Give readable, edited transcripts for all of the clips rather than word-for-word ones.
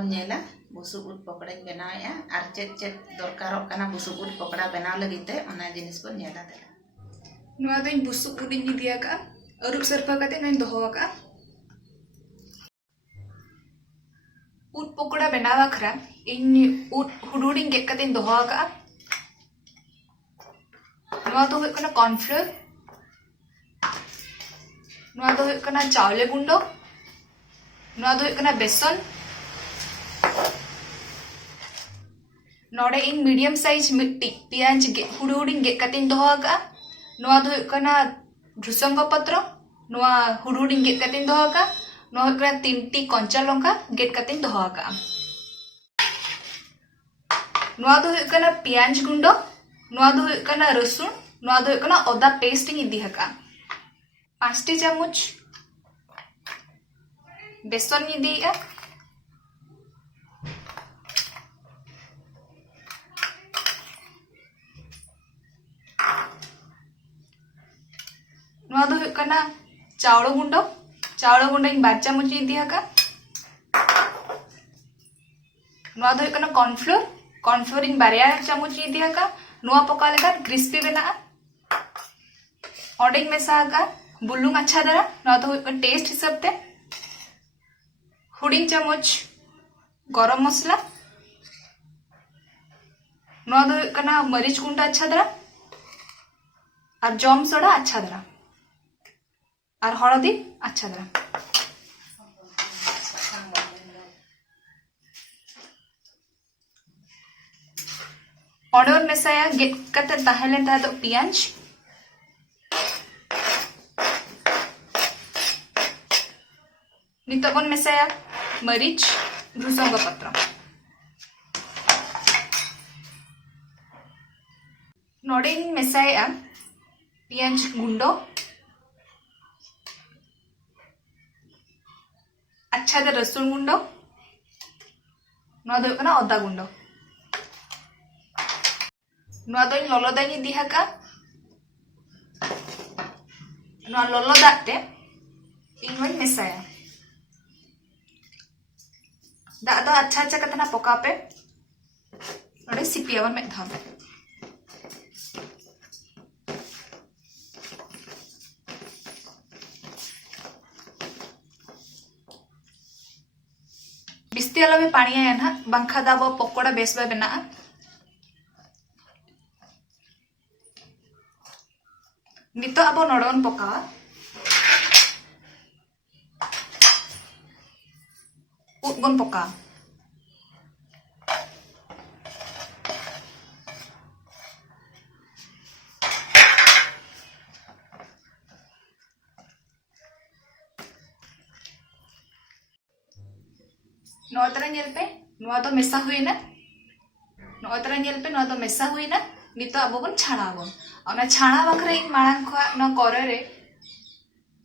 बन नेला बुसुब उद पकड़ा बनाया और चेत चेत दरकार बुसुब उद पकड़ा बनाव लगिते जिनिस बन नेला देला बुसुब उद दिया का अरुब सरफा काते नई दोहो का उद पकड़ा बनावा खरा इन उद हुडुडिंग गेट काते दोहो का कॉर्नफ्लोर चावले गुंडो बेसन नोडे इन मीडियम साइज मिट्टी पियाज हुडुडिंग गेट काते दोहो का भ्रुसंग पत्र हुडुडिंग गेट काते दोहो का 3टी कंचा लंका गेट काते दोहो का पियाज गुंडो रसुन अदा पेस्ट इदी हका 5टी चामच बेसन इदी चावल गुंडो इन 12 चामच इदी हका कॉर्नफ्लोर इन 12 चामच इदी हका पका लेखा क्रिस्पी बना ऑडिंग मेसा हका बुलुंग अच्छा दरा टेस्ट हिसाब ते हुडिंग चामच गरम मसला मरीच गुंड अच्छा दरा और जम सोडा अच्छा दरा और हलदी अच्छा दरा ऑर्डर मेसाया गेट कते ताहेले ता पियाज नितबन मेसाया मरीच भ्रुसंग पत्र नोडे मेसाया पियाज गुंडो अच्छा दे रसुन गुंडो अदा गुंडो ललो दानी दिहाका ललो दाते इन मेसाया दा दो अच्छा अच्छा कतना पका पे नोडे सिपियावन में धाव बिस्ती आलो में पानी आया ना बांखा दाबो पकोड़ा बेस बा बना नितो अब नोडन पका उदबन पका नोतरा पे तो मेसा हुईना नोतरा पे तो मेसा हुईना नितो अब बन छाणाबन और छाणा बखरे इन मांग खा करे रे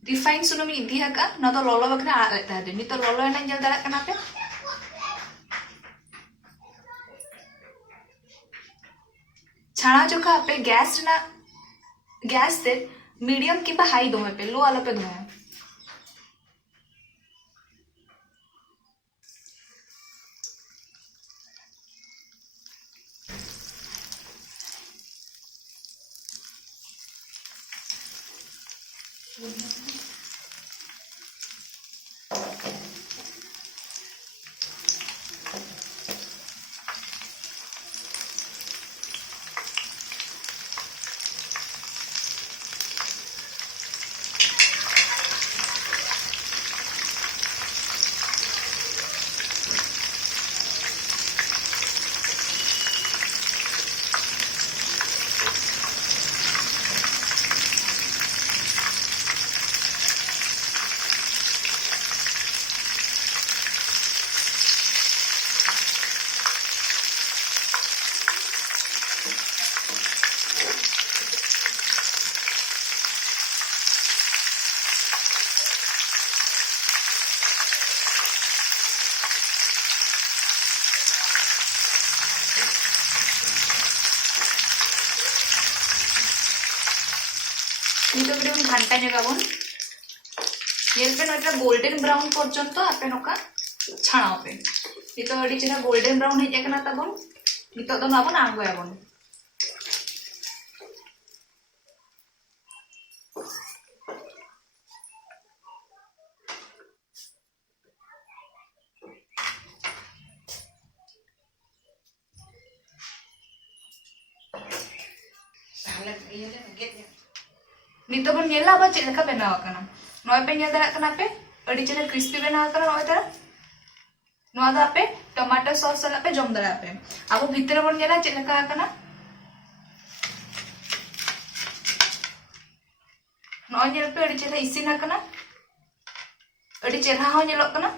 रिफाइन सुनुम इदी हका तो ललो बखरे आड़ लेता है नितो ललो एना जल दरा कना पे छाणा जोखा पे गैस ते मीडियम किबा हाई दोहे पे लो आलो पे दोहे घंटा जगाबन गोल्डन ब्राउन पर्यंत आपे नौका छाणापे nito adi chera golden brown hej akana tabon nito do nabon anggoyabon Salad iya le get ya. nito bon nyela ba chek leka benaw akana noy pe nyel dara kana pe adi chera crispy benaw akana noy tara noa do ape tomato sauce sala pe jom dara ape abo bhitere bon nyela chek leka akana noy nyel pe adi chera isin akana adi chera ho nyelok kana